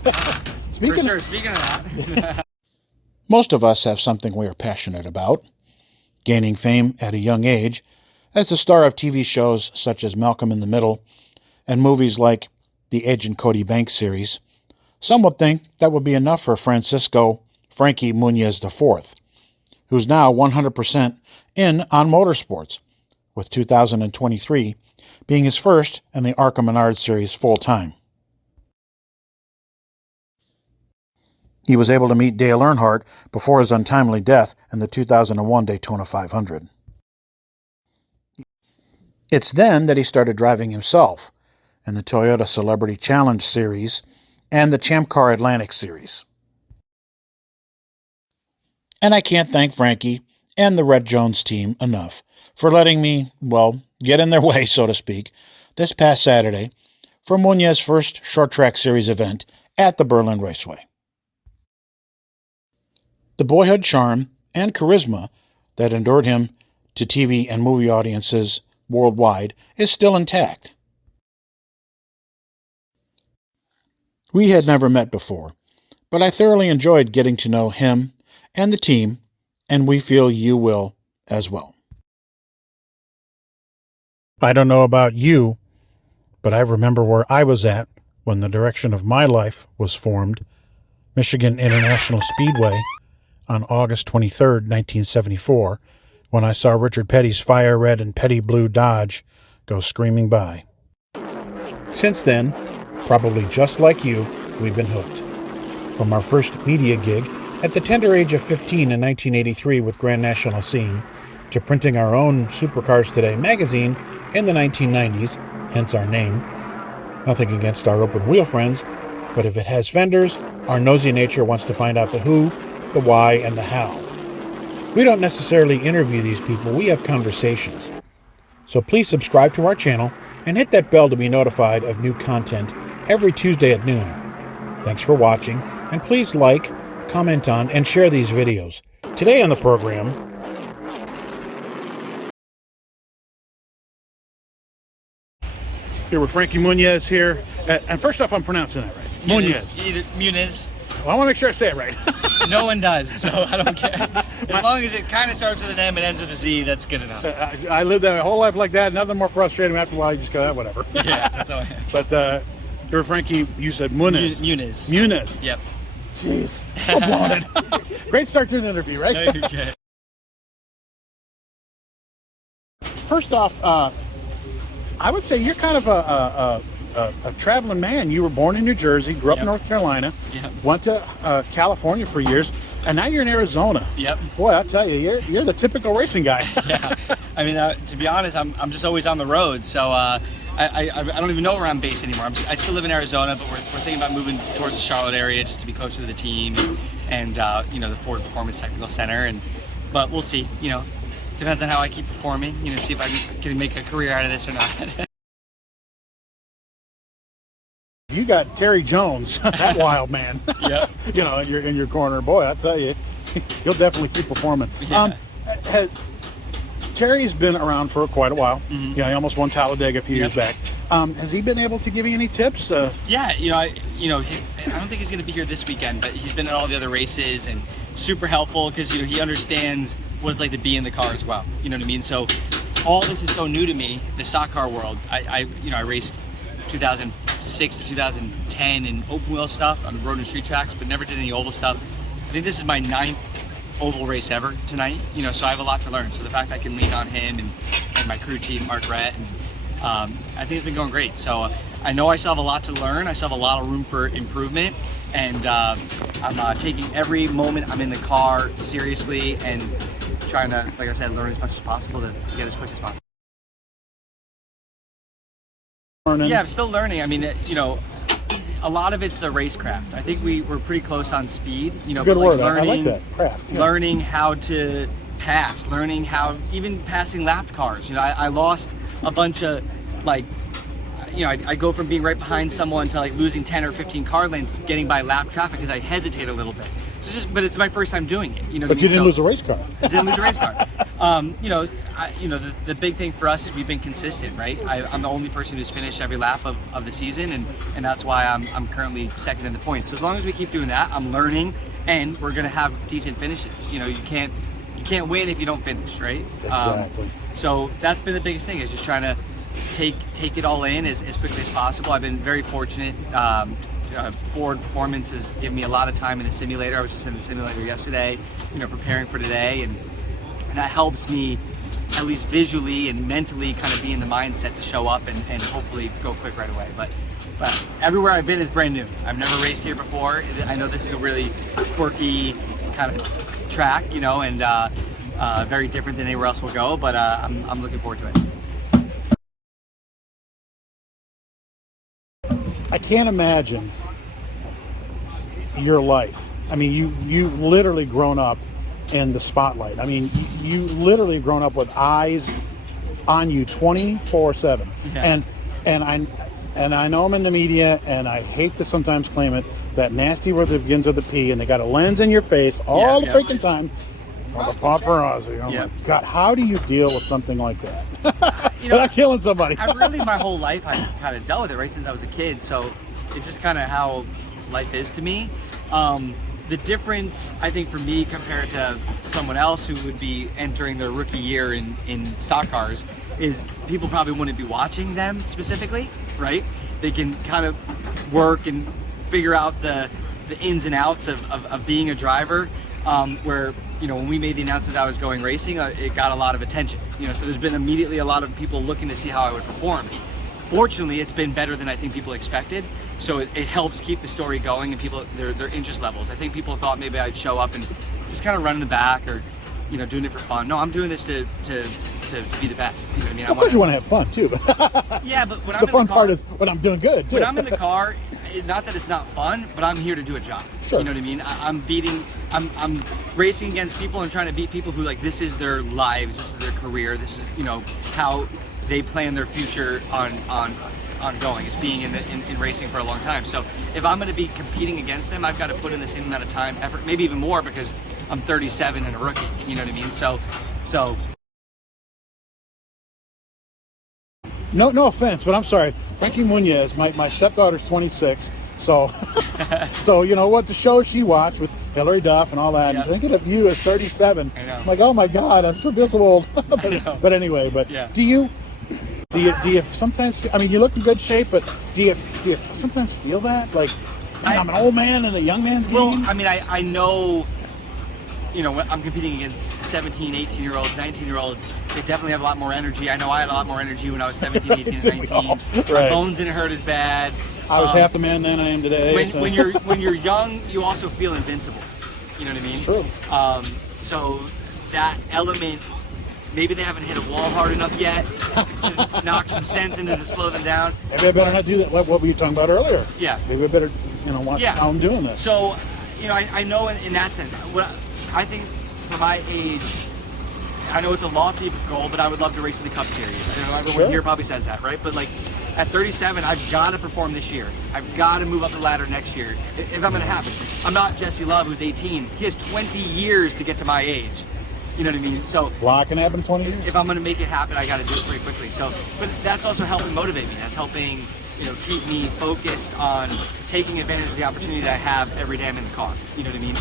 movies. Speaking of that. Most of us have something we are passionate about. Gaining fame at a young age as the star of TV shows such as Malcolm in the Middle and movies like the Agent Cody Banks series, some would think that would be enough for Frankie Muniz IV, who's now 100% in on motorsports, with 2023 being his first in the ARCA Menard series full-time. He was able to meet Dale Earnhardt before his untimely death in the 2001 Daytona 500. It's then that he started driving himself in the Toyota Celebrity Challenge Series and the Champ Car Atlantic Series. And I can't thank Frankie and the Red Jones team enough for letting me, get in their way, so to speak, this past Saturday for Muniz's first short track series event at the Berlin Raceway. The boyhood charm and charisma that endured him to TV and movie audiences worldwide is still intact. We had never met before, but I thoroughly enjoyed getting to know him and the team, and we feel you will as well. I don't know about you, but I remember where I was at when the direction of my life was formed, Michigan International Speedway, on August 23, 1974, when I saw Richard Petty's fire red and petty blue Dodge go screaming by. Since then, probably just like you, we've been hooked. From our first media gig at the tender age of 15 in 1983 with Grand National Scene, to printing our own Supercars Today magazine in the 1990s, hence our name. Nothing against our open wheel friends, but if it has fenders, our nosy nature wants to find out the who, the why, and the how. We don't necessarily interview these people, we have conversations. So please subscribe to our channel and hit that bell to be notified of new content every Tuesday at noon. Thanks for watching, and please like, comment on, and share these videos. Today on the program, here with Frankie Muniz here. And first off, I'm pronouncing that right. Muniz. Well, I want to make sure I say it right. No one does, so I don't care. As long as it kind of starts with an M and ends with a Z, that's good enough. I lived my whole life like that. Nothing more frustrating. After a while, you just go, whatever. Yeah, that's all I have. But you're Frankie, you said Muniz. Muniz. Yep. Jeez. Still blowing it. Great start to the interview, right? No, you're good. First off, I would say you're kind of a traveling man. You were born in New Jersey, grew up in North Carolina, went to California for years, and now you're in Arizona. Yep. Boy, I'll tell you, you're the typical racing guy. Yeah. I mean, to be honest, I'm just always on the road, so I don't even know where I'm based anymore. I still live in Arizona, but we're thinking about moving towards the Charlotte area just to be closer to the team and the Ford Performance Technical Center. But we'll see. Depends on how I keep performing. See if I can make a career out of this or not. You got Terry Jones, that wild man. Yeah. In your corner. Boy, I tell you, he'll definitely keep performing. Yeah. Terry's been around for quite a while. Mm-hmm. He almost won Talladega a few years back. Has he been able to give you any tips? Yeah, I don't think he's going to be here this weekend, but he's been at all the other races and super helpful because he understands what it's like to be in the car as well. You know what I mean? So all this is so new to me, the stock car world. I raced 2006 to 2010 in open wheel stuff on road and street tracks, but never did any oval stuff. I think this is my 9th oval race ever tonight, so I have a lot to learn. So the fact I can lean on him and my crew chief, Mark Rett, and I think it's been going great. So I know I still have a lot to learn. I still have a lot of room for improvement, and I'm taking every moment I'm in the car seriously and trying to, like I said, learn as much as possible to get as quick as possible. Yeah, I'm still learning. I mean, a lot of it's the racecraft. I think we're pretty close on speed. Good word. I like that. Craft. Yeah. Learning how to pass, learning how, even passing lapped cars. I lost a bunch of, I go from being right behind someone to losing 10 or 15 car lanes, getting by lap traffic because I hesitate a little bit. but it's my first time doing it. You know, But you didn't lose a race car. I didn't lose a race car. The big thing for us is we've been consistent, right? I'm the only person who's finished every lap of the season, and that's why I'm currently second in the points. So as long as we keep doing that, I'm learning, and we're gonna have decent finishes. You know, you can't win if you don't finish, right? Exactly. So that's been the biggest thing, is just trying to take it all in as quickly as possible. I've been very fortunate. Ford Performance has given me a lot of time in the simulator. I was just in the simulator yesterday, preparing for today, and that helps me at least visually and mentally kind of be in the mindset to show up and hopefully go quick right away. But everywhere I've been is brand new. I've never raced here before. I know this is a really quirky kind of track, and very different than anywhere else we'll go, but I'm looking forward to it. I can't imagine your life. I mean, you've literally grown up in the spotlight. I mean, you literally grown up with eyes on you 24/7. Yeah. And I know I'm in the media, and I hate to sometimes claim it, that nasty word that begins with a P, and they got a lens in your face all the freaking time. Oh, the paparazzi. Oh my God, how do you deal with something like that? Without killing somebody. My whole life I've kind of dealt with it, right, since I was a kid. So it's just kind of how life is to me. The difference, I think, for me compared to someone else who would be entering their rookie year in stock cars is people probably wouldn't be watching them specifically, right? They can kind of work and figure out the ins and outs of being a driver, where, when we made the announcement that I was going racing, it got a lot of attention. So there's been immediately a lot of people looking to see how I would perform. Fortunately, it's been better than I think people expected. So it helps keep the story going and people, their interest levels. I think people thought maybe I'd show up and just kind of run in the back or, doing it for fun. No, I'm doing this to be the best. You know what I mean? Of course you want to have fun too. Yeah, but when I'm the in fun the car, part is when I'm doing good too. When I'm in the car, not that it's not fun, but I'm here to do a job. Sure. You know what I mean? I'm racing against people and trying to beat people who, like, this is their lives, this is their career, this is, how they plan their future on going, is being in racing for a long time. So if I'm going to be competing against them, I've got to put in the same amount of time, effort, maybe even more, because I'm 37 and a rookie. You know what I mean? So no offense, but I'm sorry, Frankie Muniz, my stepdaughter's 26, so so you know what, the show she watched with Hillary Duff and all that, and thinking of you as 37, I'm like, oh my God, I'm so old. but anyway, do you sometimes, I mean, you look in good shape, but do you sometimes feel that, like, I'm an old man in the young man's game? Well, I mean, I know, when I'm competing against 17, 18-year-olds, 19-year-olds, they definitely have a lot more energy. I know I had a lot more energy when I was 17, 18, and 19. My bones didn't hurt as bad. I was half the man then I am today. When you're young, you also feel invincible. You know what I mean? True. So that element, maybe they haven't hit a wall hard enough yet to knock some sense into to slow them down. Maybe I better not do that. What were you talking about earlier? Yeah. Maybe I better, watch how I'm doing this. So, I know in that sense, I think for my age, I know it's a lofty goal, but I would love to race in the Cup Series. I know everyone here probably says that, right? But, like, at 37, I've got to perform this year. I've got to move up the ladder next year if I'm going to happen. I'm not Jesse Love, who's 18. He has 20 years to get to my age. You know what I mean? So a lot can happen in 20 years. If I'm going to make it happen, I got to do it pretty quickly. So, but that's also helping motivate me. That's helping, keep me focused on taking advantage of the opportunity that I have every day I'm in the car. You know what I mean?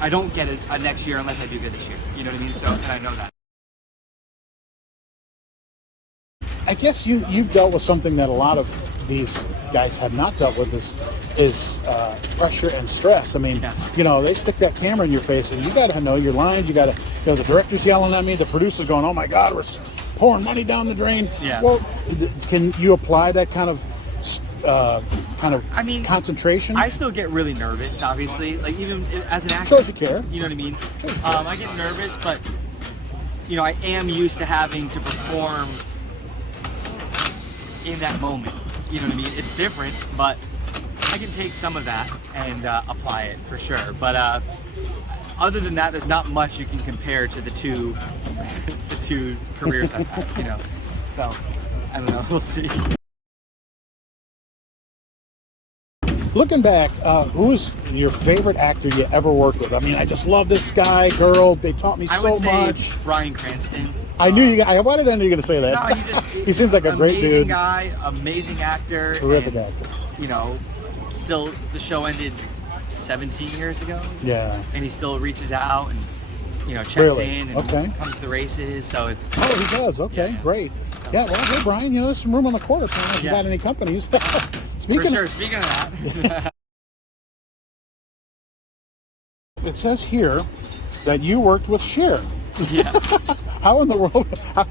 I don't get it next year unless I do good this year. You know what I mean? So, and I know that. I guess you've dealt with something that a lot of these guys have not dealt with, is pressure and stress. I mean, they stick that camera in your face, and you got to know your lines. You got to, the director's yelling at me, the producer's going, "Oh my God, we're pouring money down the drain." Yeah. Well, can you apply that kind of concentration? I still get really nervous, obviously. Like, even as an actor. Shows you care. You know what I mean? I get nervous, but I am used to having to perform in that moment. You know what I mean? It's different, but I can take some of that and apply it for sure. But other than that, there's not much you can compare to the two careers I've had. So I don't know. We'll see. Looking back, who's your favorite actor you ever worked with? I mean, I just love this guy, girl. They taught me I so would say much. Bryan Cranston. I knew you. I wanted to know you were going to say that. No, he just he seems like a great amazing dude. guy, amazing actor. Terrific and, actor. You know, still the show ended 17 years ago. Yeah. And he still reaches out and checks Really? in and Okay. comes to the races. So it's Oh, he does. Okay, Yeah. great. Yeah, well, hey, Brian, there's some room on the court if you got any companies. for sure. Speaking of that, It says here that you worked with Cher. yeah, How in the world?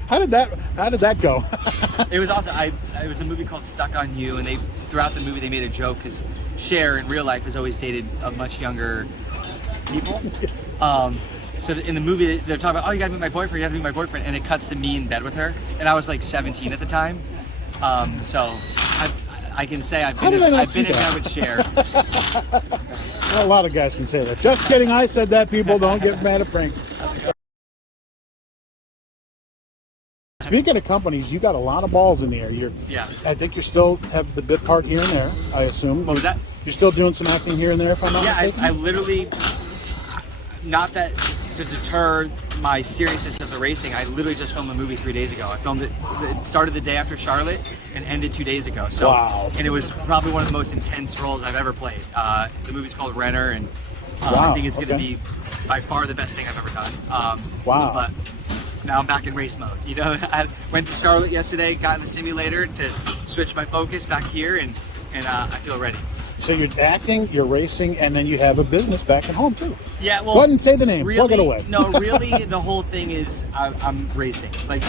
How did that go? it was also it was a movie called Stuck on You, and throughout the movie they made a joke because Cher in real life has always dated a much younger people. So in the movie they're talking about, oh, you gotta meet my boyfriend, you gotta meet my boyfriend, and it cuts to me in bed with her, and I was like 17 at the time. So I can say I've been in bed with Cher. Well, a lot of guys can say that. Just kidding. I said that. People don't get mad at Frank. Speaking of companies, you got a lot of balls in the air. I think you still have the bit part here and there, I assume. What was that? You're still doing some acting here and there, if I'm not mistaken? I literally, not that to deter my seriousness of the racing, I literally just filmed a movie 3 days ago. I filmed it started the day after Charlotte and ended 2 days ago. So, wow. And it was probably one of the most intense roles I've ever played. The movie's called Renner, and Wow. I think it's going to be by far the best thing I've ever done. Wow. But now I'm back in race mode. I went to Charlotte yesterday, got in the simulator to switch my focus back here, and I feel ready. So you're acting, you're racing, and then you have a business back at home too. Yeah, well, go ahead and say the name. Really, plug it away. No, really, the whole thing is I'm racing. Like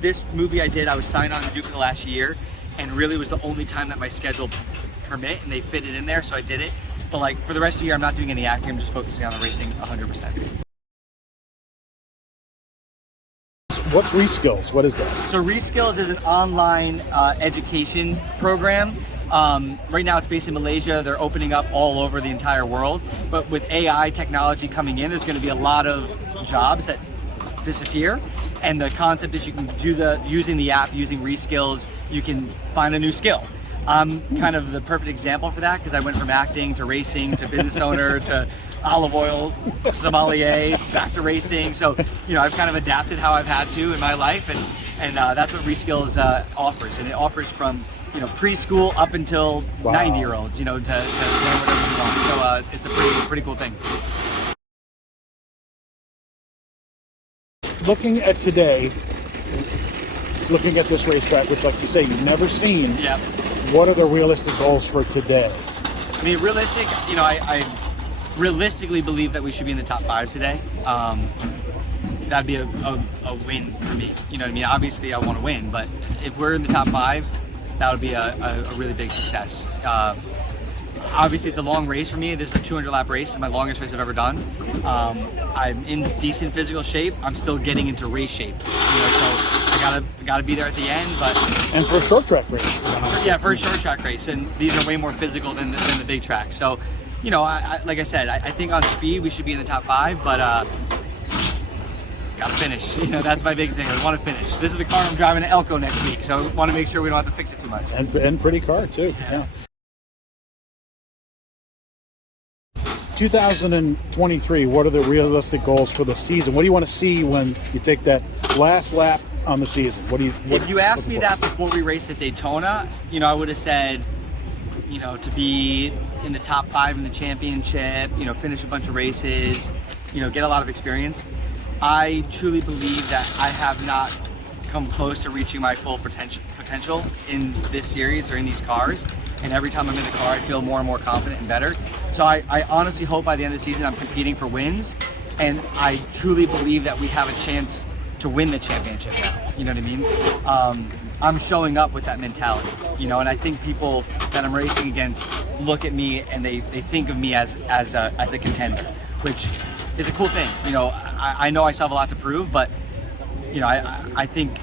this movie I did, I was signed on to do for the last year, and really was the only time that my schedule permit, and they fit it in there, so I did it. But like for the rest of the year, I'm not doing any acting. I'm just focusing on the racing 100%. What's Reskills? What is that? So Reskills is an online education program. Right now it's based in Malaysia. They're opening up all over the entire world. But with AI technology coming in, there's going to be a lot of jobs that disappear. And the concept is you can do using the app, using Reskills, you can find a new skill. I'm kind of the perfect example for that because I went from acting to racing to business owner to olive oil sommelier, back to racing. So, I've kind of adapted how I've had to in my life, and that's what Reskills offers. And it offers from preschool up until 90-year-olds, to learn whatever you want. So it's a pretty cool thing. Looking at today, looking at this racetrack, which, like you say, you've never seen. Yeah. What are the realistic goals for today? I mean, realistic. I realistically believe that we should be in the top 5 today. That'd be a win for me. You know what I mean? Obviously, I want to win, but if we're in the top 5, that would be a really big success. Obviously, it's a long race for me. This is a 200-lap race. It's my longest race I've ever done. I'm in decent physical shape. I'm still getting into race shape. So I gotta be there at the end. And for a short track race. Yeah, for a short track race, and these are way more physical than the big track. So, like I said, I think on speed we should be in the top 5, but gotta finish. That's my big thing. I want to finish. This is the car I'm driving to Elko next week, so I want to make sure we don't have to fix it too much. And pretty car too. Yeah. 2023, what are the realistic goals for the season? What do you want to see when you take that last lap on the season? If you asked me that before we raced at Daytona, I would have said, to be in the top 5 in the championship, finish a bunch of races, get a lot of experience. I truly believe that I have not come close to reaching my full potential in this series or in these cars. And every time I'm in the car, I feel more and more confident and better. So I honestly hope by the end of the season I'm competing for wins. And I truly believe that we have a chance to win the championship now. You know what I mean? I'm showing up with that mentality, and I think people that I'm racing against look at me and they think of me as a contender, which is a cool thing. I know I still have a lot to prove, but I think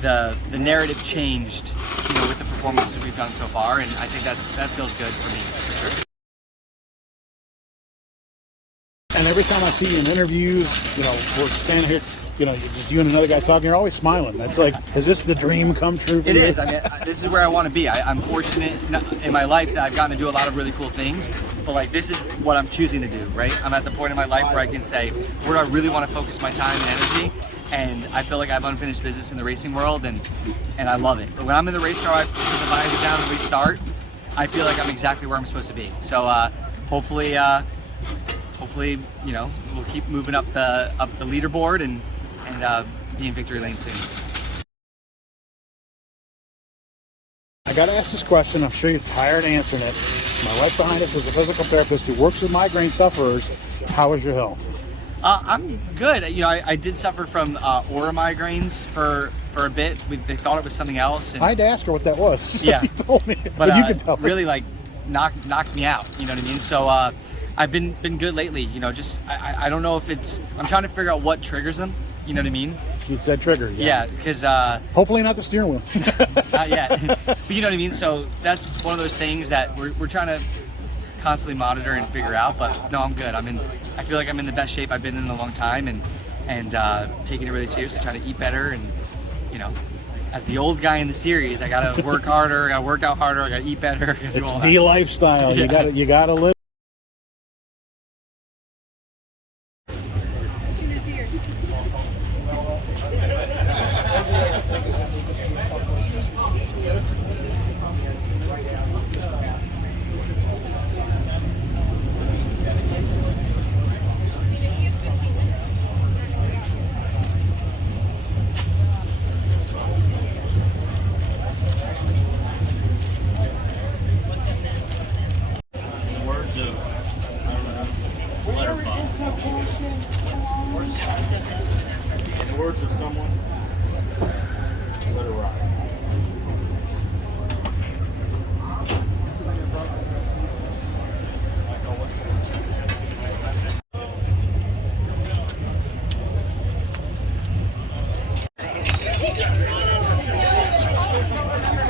the narrative changed, with the performances we've done so far, and I think that feels good for me, for sure. And every time I see you in interviews, we're standing here you know, just you and another guy talking, you're always smiling. That's like, is this the dream come true for you? It is. I mean, this is where I want to be. I'm fortunate in my life that I've gotten to do a lot of really cool things, but like this is what I'm choosing to do, right? I'm at the point in my life where I can say, where do I really want to focus my time and energy? And I feel like I have unfinished business in the racing world, and I love it. But when I'm in the race car, I put the visor down and we start, I feel like I'm exactly where I'm supposed to be. So hopefully, you know, we'll keep moving up the leaderboard and be in victory lane soon. I got to ask this question. I'm sure you're tired of answering it. My wife behind us is a physical therapist who works with migraine sufferers. How is your health? I'm good. You know, I did suffer from aura migraines for a bit. They thought it was something else. And I had to ask her what that was. Yeah, she told me. But you can tell me. Really like knocks me out. You know what I mean? So I've been good lately. You know, just I don't know if it's. I'm trying to figure out what triggers them. You know what I mean? She said trigger. Yeah, because hopefully not the steering wheel. not yet. But you know what I mean? So that's one of those things that we're trying to constantly monitor and figure out. But no, I'm good. I feel like I'm in the best shape I've been in a long time, and taking it really seriously, trying to eat better, and you know, as the old guy in the series, I gotta work harder, I gotta work out harder, I gotta eat better. I gotta do It's all the that. lifestyle. Yeah. You gotta live. In the words of someone, let it rock.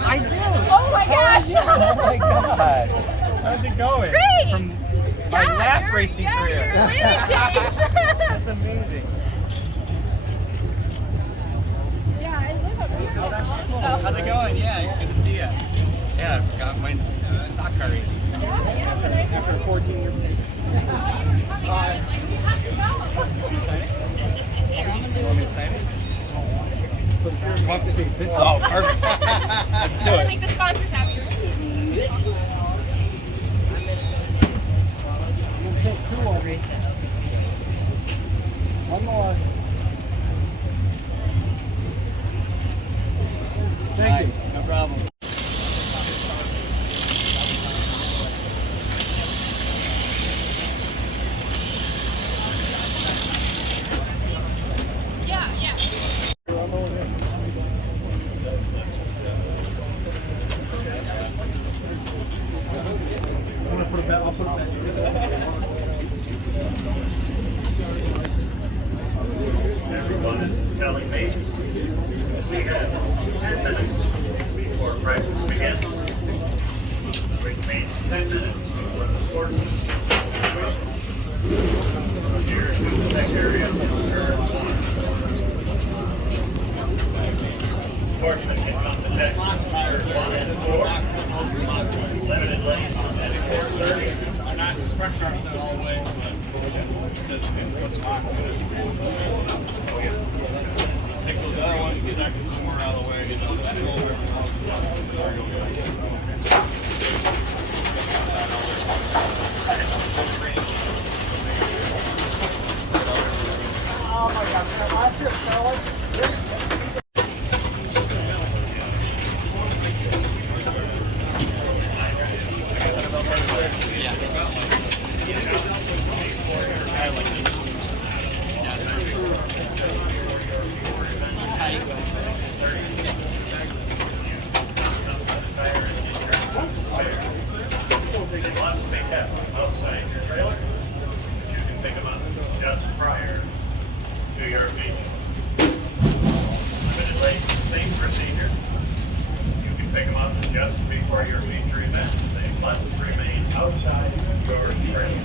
I do. Oh my gosh! Oh my god. How's it going? Great! From my last racing career. Your winning days. That's amazing. Yeah, I live up here. How's it going? Yeah, good to see you. Yeah, I forgot my stock car race. After 14 years. You sign it? You want me to sign it? Oh, perfect. Let's do I it. make the sponsors happy. One more. Thank you. No problem. Yeah, yeah. I'll put it back. Everyone telling me we have 10 minutes before practice begins, which means 10 minutes before the sport. Here to the next area. Fortunately, on the next limited lanes on that 430. I'm not sprint sharp set all the way, but it says what's box in it. Take those other ones, get that somewhere out of the way, you know, that over and all there you go, like this. Oh my gosh, last year, Charlotte. Just prior to your meeting. Limited lane procedure. You can pick them up just before your feature event. They must remain outside your frame.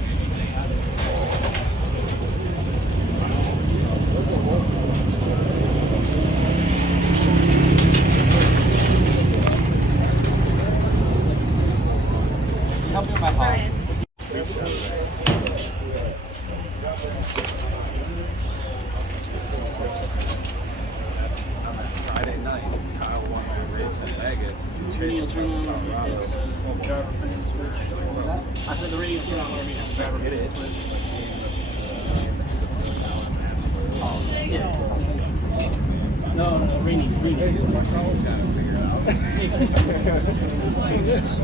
Friday night, Kyle won that race in Vegas. Radio turn on. I said the radio turn on whenever you have the driver video switch. Yeah. No, Rainy. See this?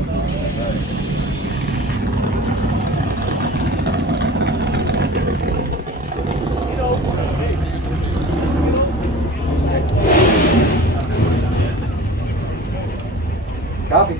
Copy.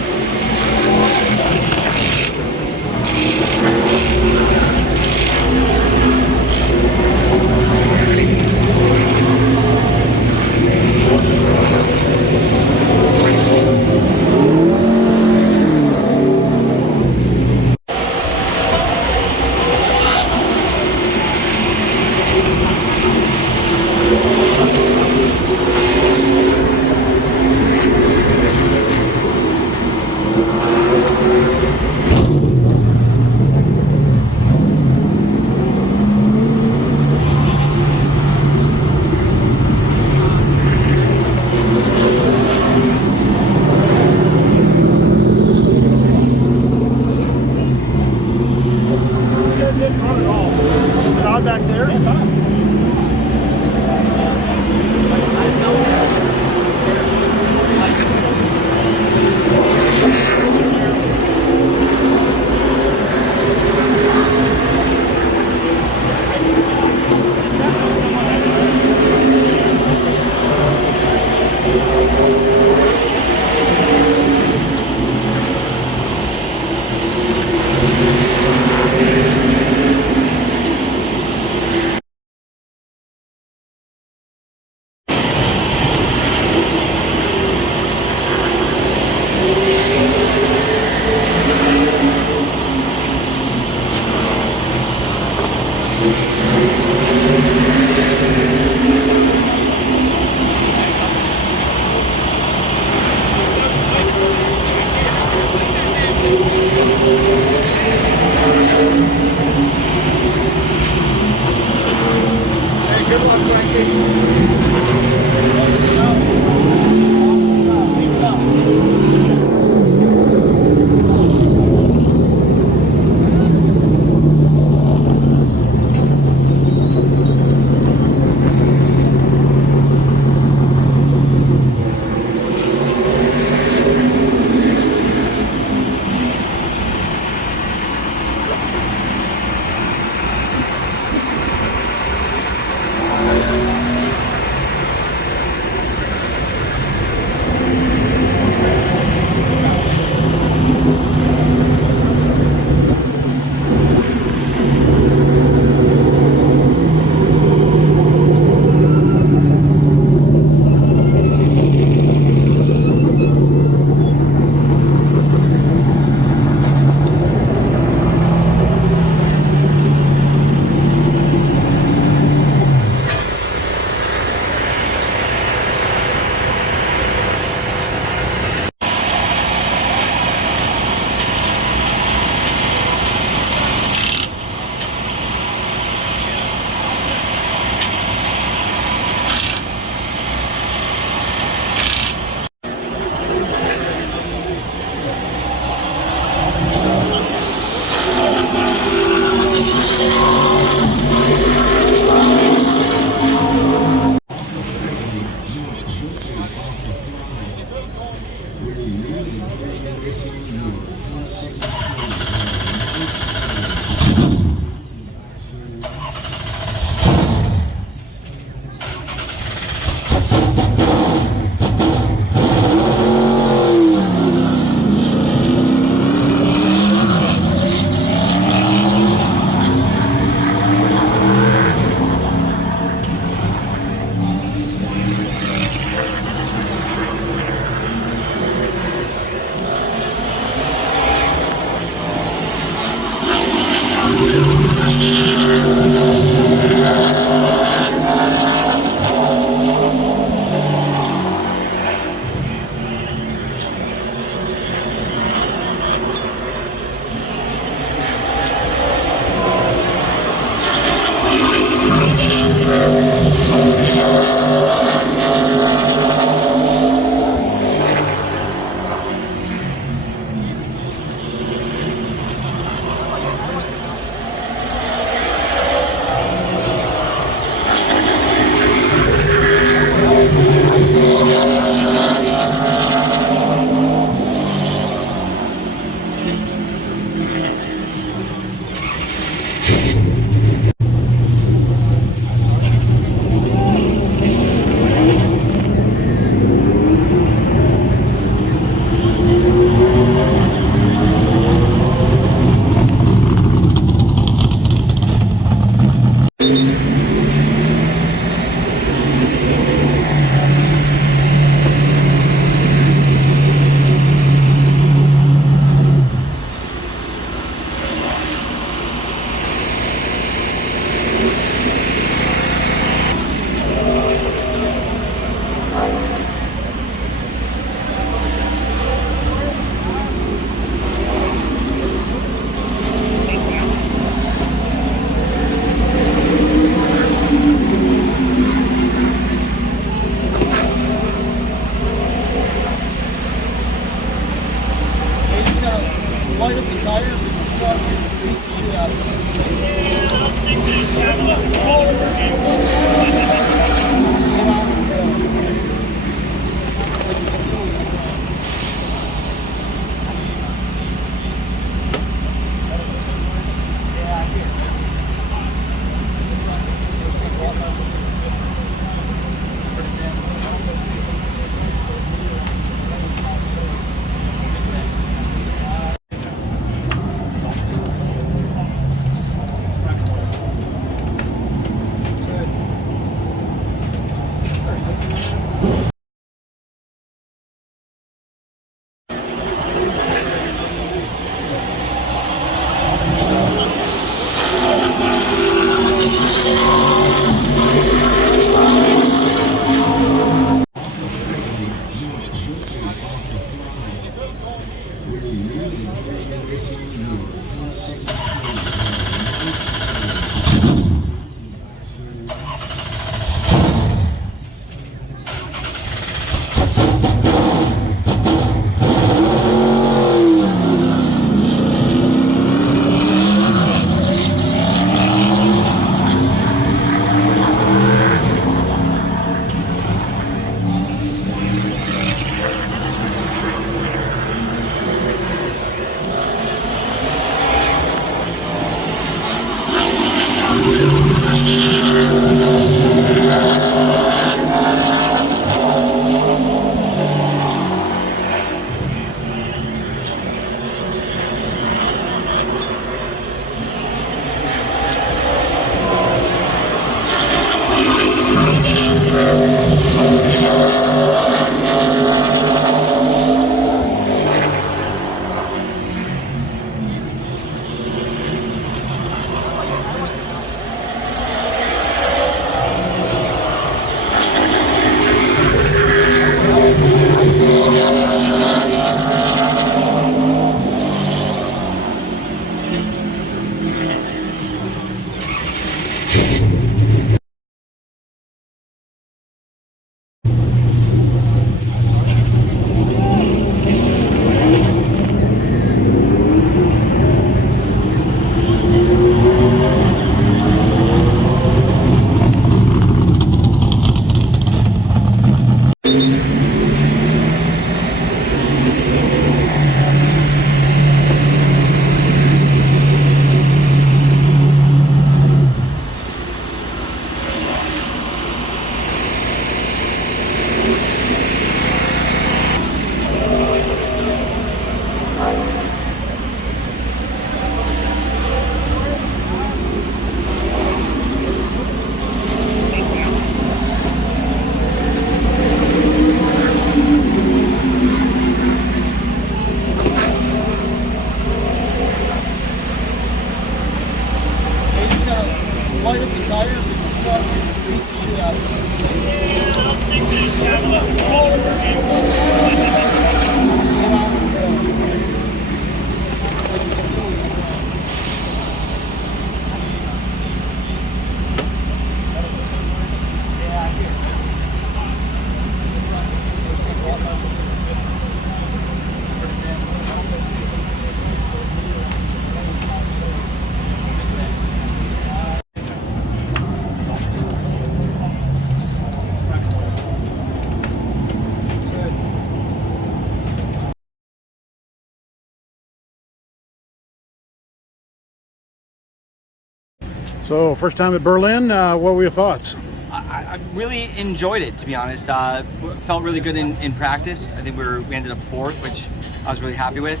So, first time at Berlin, what were your thoughts? I really enjoyed it, to be honest. Felt really good in practice. I think we ended up fourth, which I was really happy with.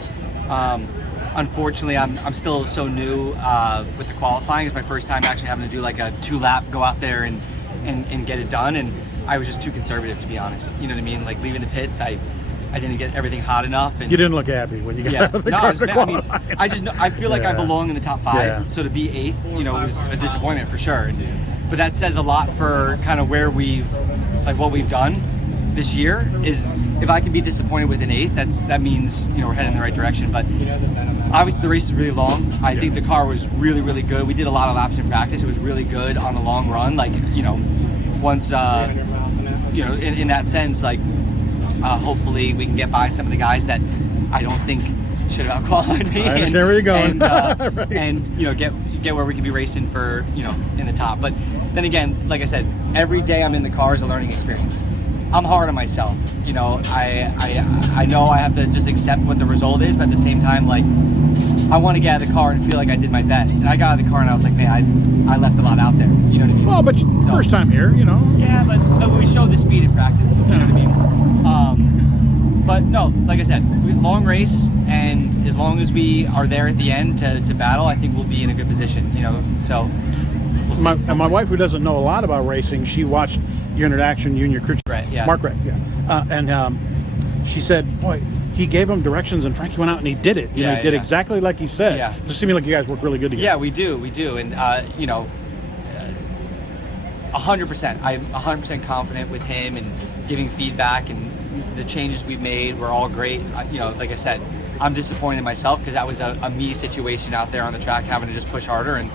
Unfortunately, I'm still so new with the qualifying. It's my first time actually having to do like a 2-lap, go out there and get it done. And I was just too conservative, to be honest. You know what I mean? Like leaving the pits, I didn't get everything hot enough. And You didn't look happy when you got out of the car to qualify. I just know, I feel like I Yeah. belong in the top 5. Yeah. So to be 8th, you know, was a disappointment for sure. But that says a lot for kind of where what we've done this year. Is if I can be disappointed with an 8th, that means, you know, we're heading in the right direction. But obviously the race is really long. I think the car was really, really good. We did a lot of laps in practice. It was really good on the long run. Like, you know, once, you know, in that sense, like, hopefully we can get by some of the guys that I don't think should have outqualified me. I understand where you're going. Right. And you know, get where we can be racing for, you know, in the top. But then again, like I said, every day I'm in the car is a learning experience. I'm hard on myself. You know, I know I have to just accept what the result is, but at the same time, like, I want to get out of the car and feel like I did my best. And I got out of the car and I was like, man, I left a lot out there. You know what I mean? Well, but first time here, you know. Yeah, but we showed the speed in practice. You know what I mean? But no, like I said, long race, and as long as we are there at the end to battle, I think we'll be in a good position. You know, so we'll see. My wife, who doesn't know a lot about racing, she watched your interaction, you and your crew chief, Right, yeah. Mark Rett, yeah. And she said, boy, he gave him directions and Frankie went out and he did it. You know, he did exactly like he said. Yeah. It just seemed like you guys work really good together. Yeah, we do. And, you know, 100%. I'm 100% confident with him and giving feedback, and the changes we've made were all great. You know, like I said, I'm disappointed in myself because that was a me situation out there on the track, having to just push harder, and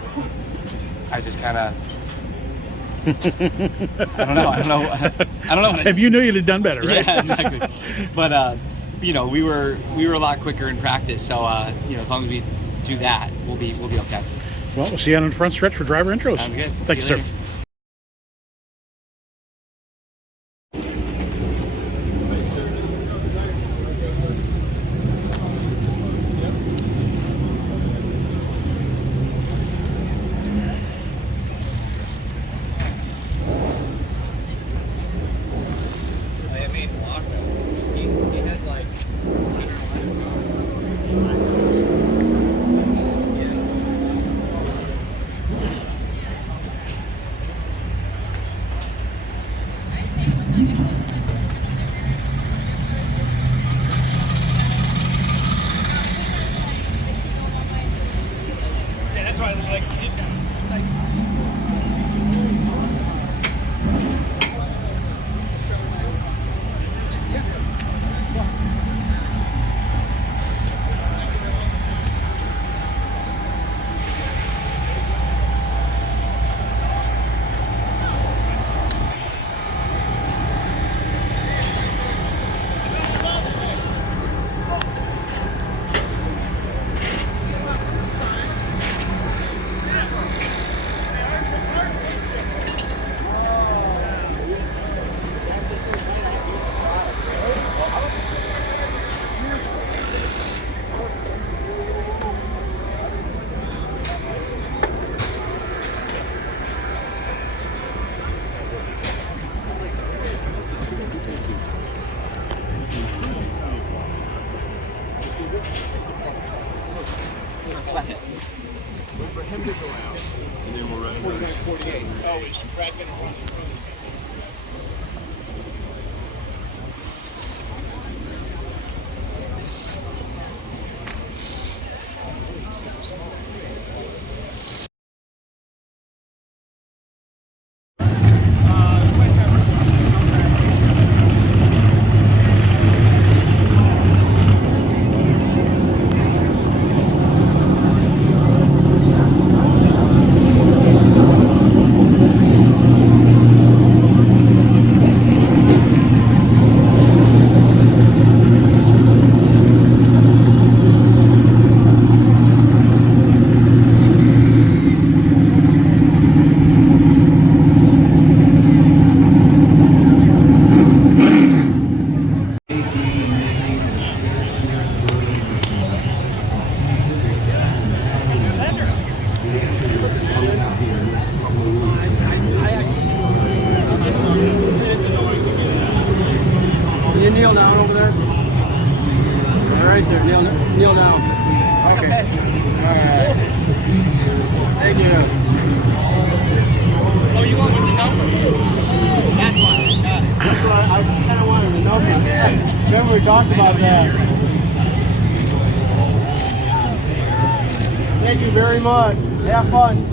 I just kind of, I don't know. If you knew, you'd have done better, right? Yeah, exactly. But you know, we were a lot quicker in practice, so you know, as long as we do that, we'll be okay. Well, we'll see you on the front stretch for driver intros. Sounds good. Thank you, See you sir. later. you kneel down over there? All right there, kneel down. Okay. All right. Thank you. Oh, you want with the number? That's why. Got it. That's what I kind of wanted to know. Remember we talked about that. Thank you very much. Have fun.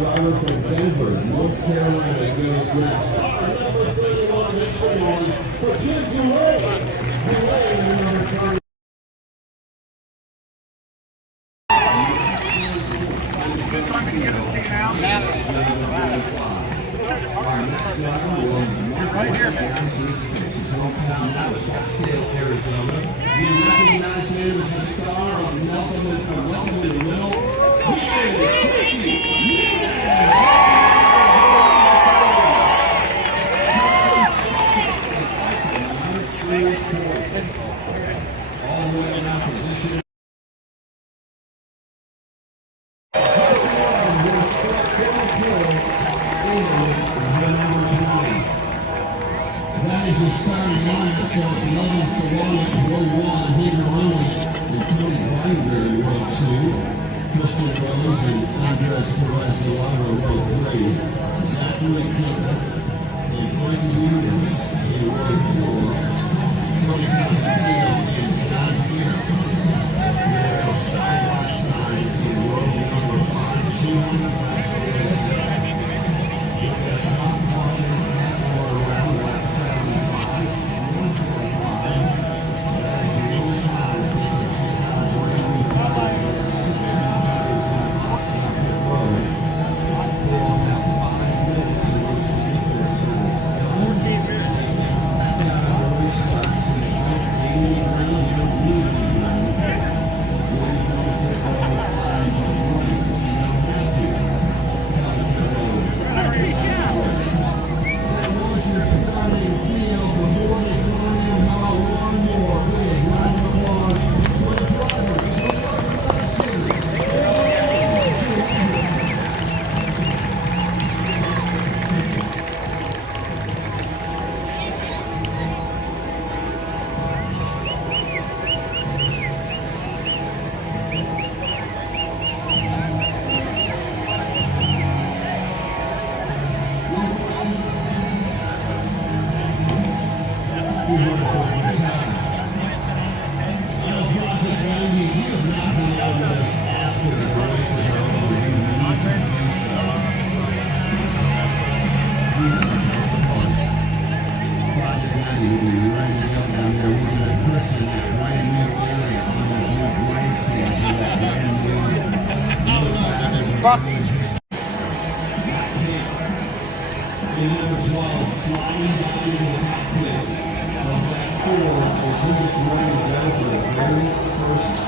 Driver from Denver, North Carolina goes next. Number 31, next one for Jim Goulet. Goulet, number 30. Right here, man. She's hometown out of Scottsdale, Arizona. You recognize him as the star of Welcome in the Middle. He is Frankie. All the way in opposition. That is your starting lineup, so it's 11 Solomon's row 1, Peter Muniz, and Tony Blackberry row 2, Crystal Rose and Andres Perez-Gallardo row 3, Zachary Kemper, and Frankie Muniz in row 4, Tony Constantino and John Fear. They go side by side in row number 5, 200 laps of racing. With the top caution for around lap 75, 125. That is the only time that they can have for every 5 or 6 tires on the outside of the road. They will have 5 minutes in which to get their sentence done. 14 minutes. Get out of the race tracks and you don't gain any ground, you don't lose any ground. You really don't get all the time of running, but you don't have to. Got to go. That was your starting field before they climb in. How about one more big round of applause for the drivers of the ARCA Series? Fuck. Sliding down into the cockpit of that Ford as he gets ready to go for the very first.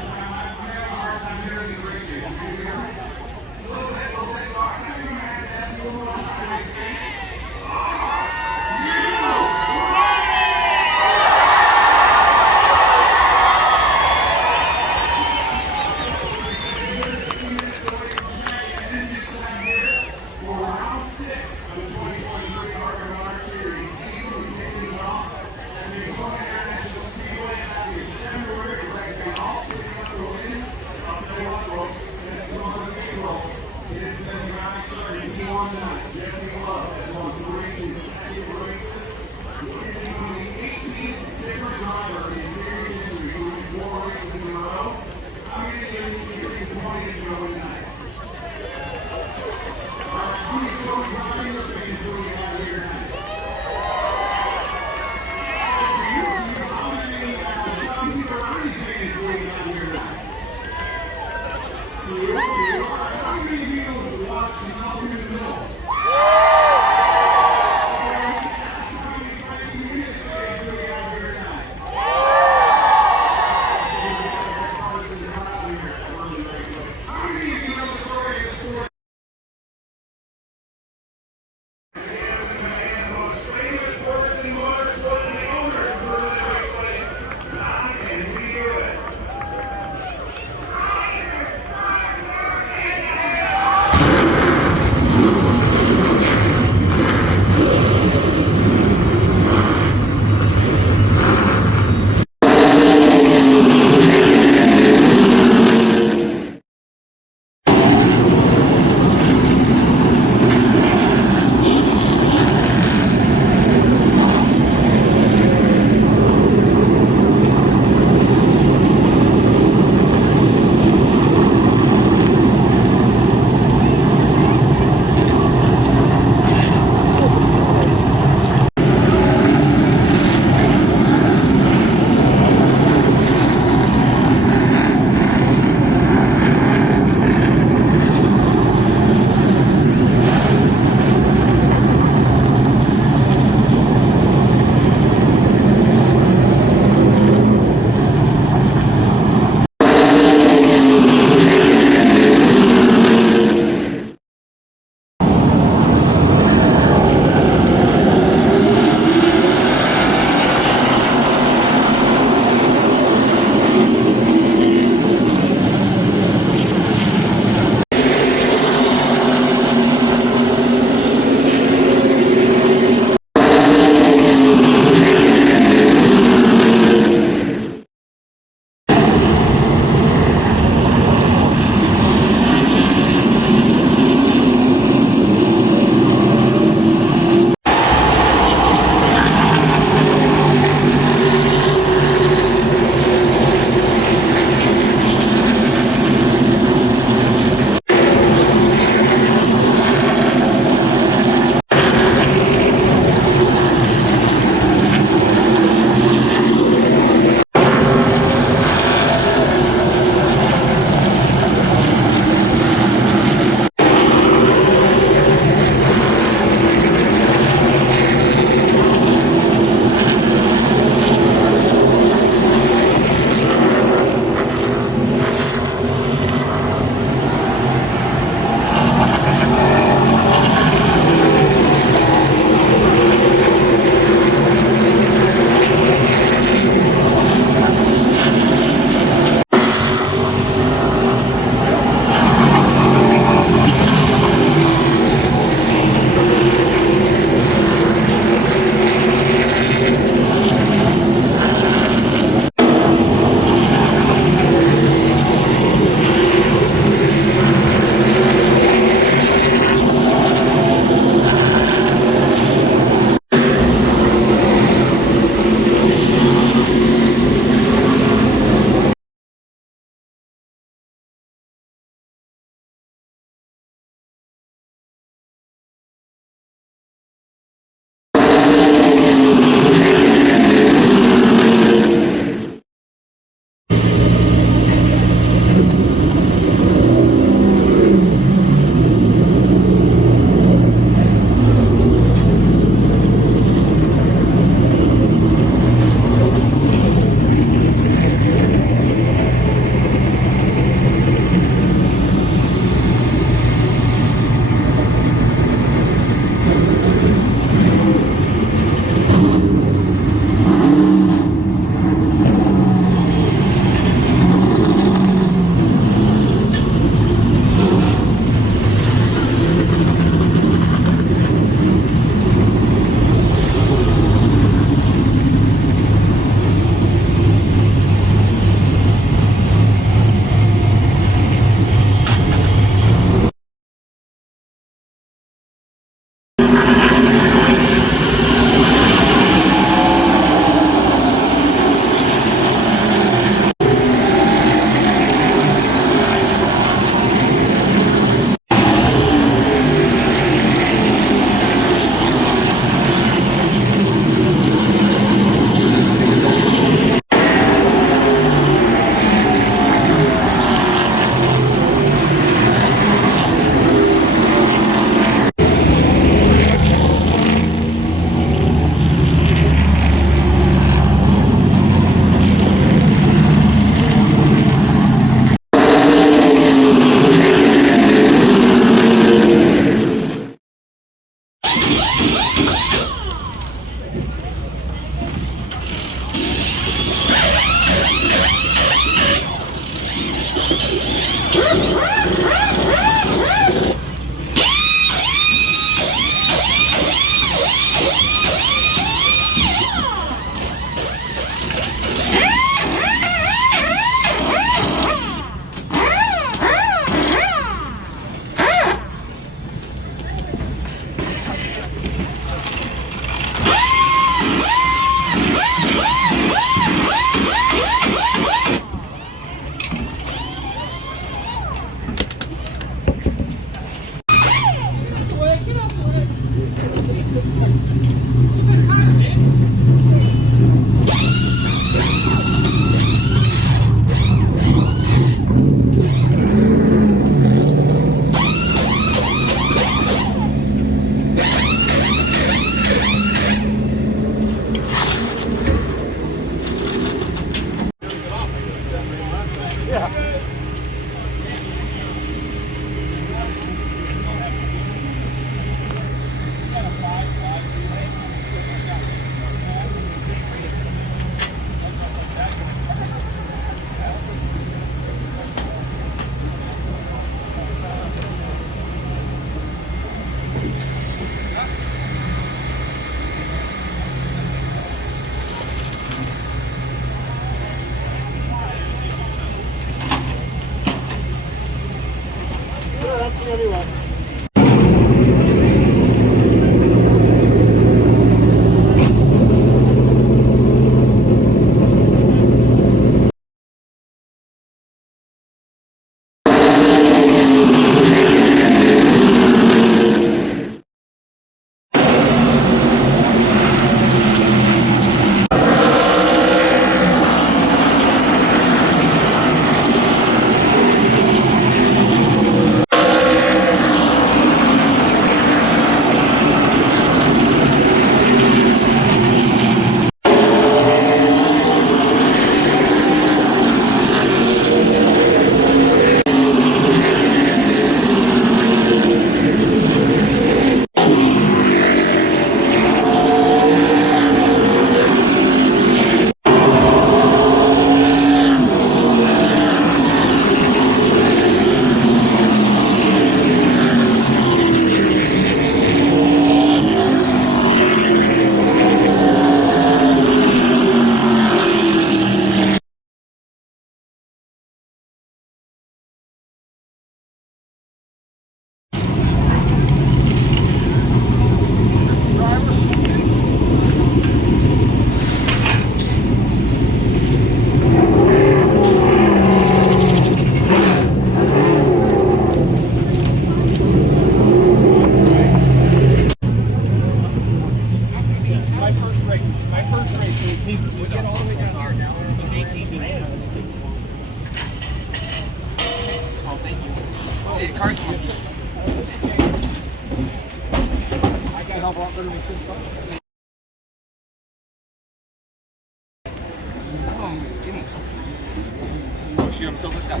Oh shoot, I'm so hooked up.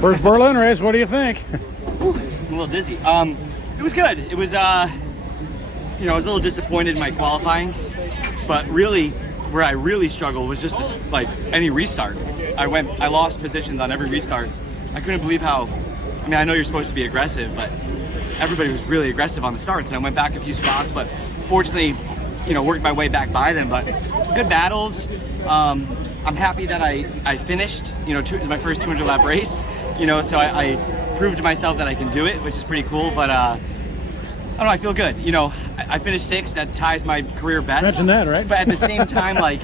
First Berlin race, what do you think? I'm a little dizzy. It was good. It was, I was a little disappointed in my qualifying, but really, where I really struggled was just this, like any restart. I lost positions on every restart. I couldn't believe how, I know you're supposed to be aggressive, but everybody was really aggressive on the starts, and I went back a few spots, but fortunately, worked my way back by them. But good battles. I'm happy that I finished, my first 200 lap race, so I proved to myself that I can do it, which is pretty cool. But I don't know, I feel good. I finished 6th, that ties my career best. Imagine that, right? But at the same time, like,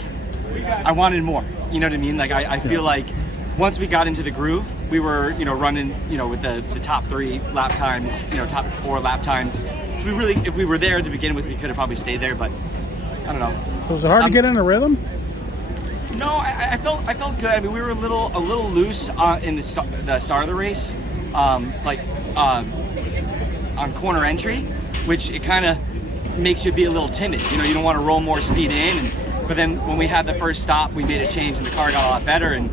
I wanted more, you know what I mean? Like, I feel like once we got into the groove, we were, running, with the top 3 lap times, top 4 lap times. So we really, if we were there to begin with, we could have probably stayed there, but I don't know. Was it hard to get in a rhythm? No, I felt good. We were a little loose in the start of the race, on corner entry, which it kind of makes you be a little timid. You don't want to roll more speed in. But then when we had the first stop, we made a change and the car got a lot better. And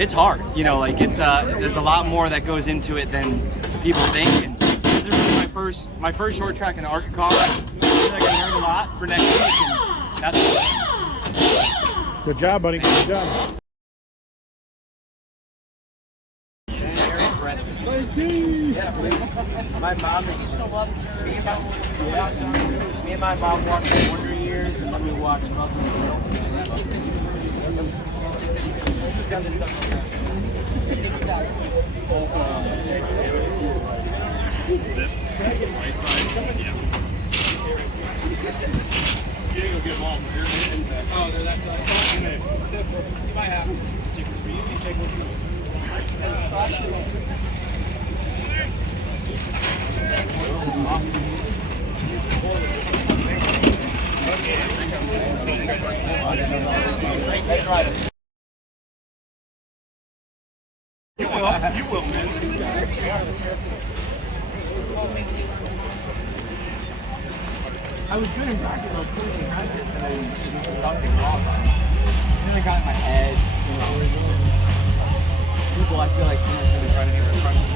it's hard. It's there's a lot more that goes into it than people think. And this is my first short track in the ARCA car. I feel like I learned a lot for next week, and that's. Good job, buddy. Good job. My mom is still up. Me and my mom watched Wonder Years, and then we watched Mother. She's got this stuff. This right side, yeah. Diego get them all from here. Oh, they're that tight. You might have to take one for you. You take one for me. You will, man. I was good in practice. I was good in practice, and then something off. Then I got in my head. You know, people, I feel like someone's really trying to get in front of me.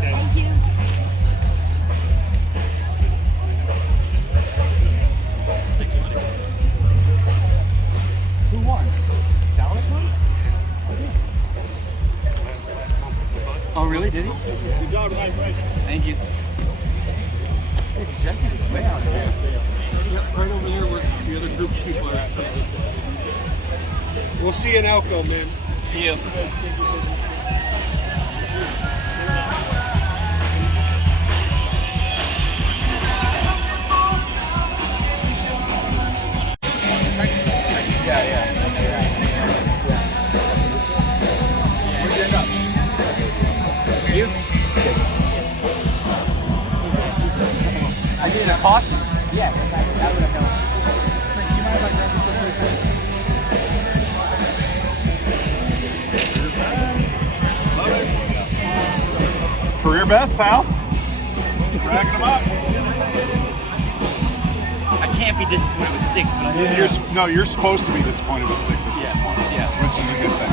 Thank you. Who won? Salad won? Oh, really? Did he? Good job, guys. Thank you. Hey, Justin is way out there. Right over there where the other group of people are at. We'll see you in Elko, man. See you. Where'd you end up? You? I did it at Boston. Yeah, exactly. That would have helped. You mind if I grab you for a second? Career best, pal. Racking them up. I can't be disappointed with 6, but I'm No, you're supposed to be disappointed with 6 at this point. Yeah. Which is a good thing.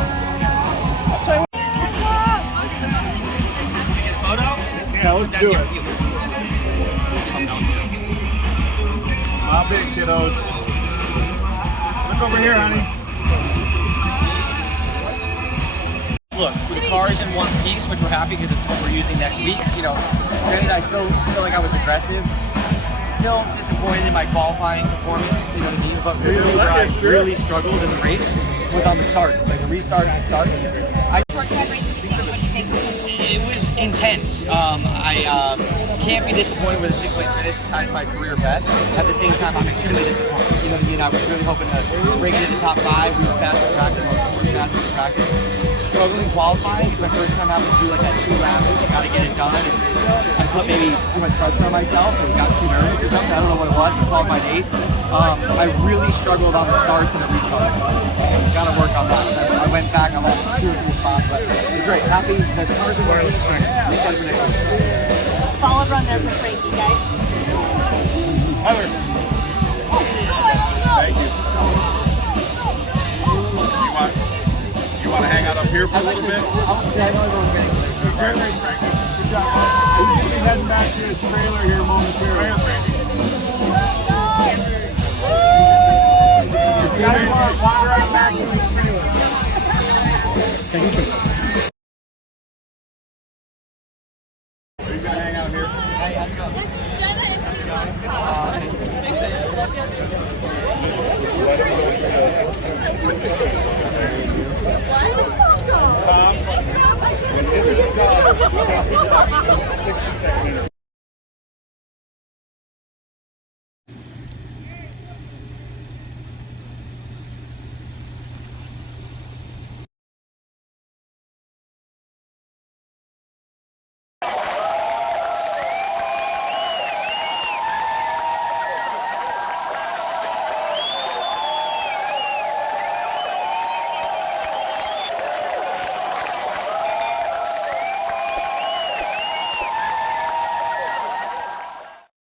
Photo? Yeah, let's do it. My big kiddos. Look over here, honey. Look, the car is in one piece, which we're happy because it's what we're using next week. You know, granted, I still feel like I was aggressive. Still disappointed in my qualifying performance, you know what I mean? But really where I really struggled in the race was on the starts, like the restarts and starts. It was intense. I can't be disappointed with a 6th place finish besides my career best. At the same time, I'm extremely disappointed. You know what I mean? I was really hoping to break into the top 5. We were fast in practice, we were fast in practice. Struggling qualifying. It's my first time having to do like that 2-lap. I gotta get it done. And I put maybe too much pressure on myself and got too nervous or something. I don't know what it was. I qualified 8th. I really struggled on the starts and the restarts. Gotta work on that. I went back. I lost 2 or 3 spots, but it was great. Happy. The cars are working. Excited for next week. Solid run there for Frankie, guys. Heather. Thank you. You want to hang out up here for a little bit? Yeah, I know everyone's getting Great race, Frankie. Good job. He's heading back to his trailer here momentarily. Right here, Frankie. You guys want to wander out back to his trailer? Thank you.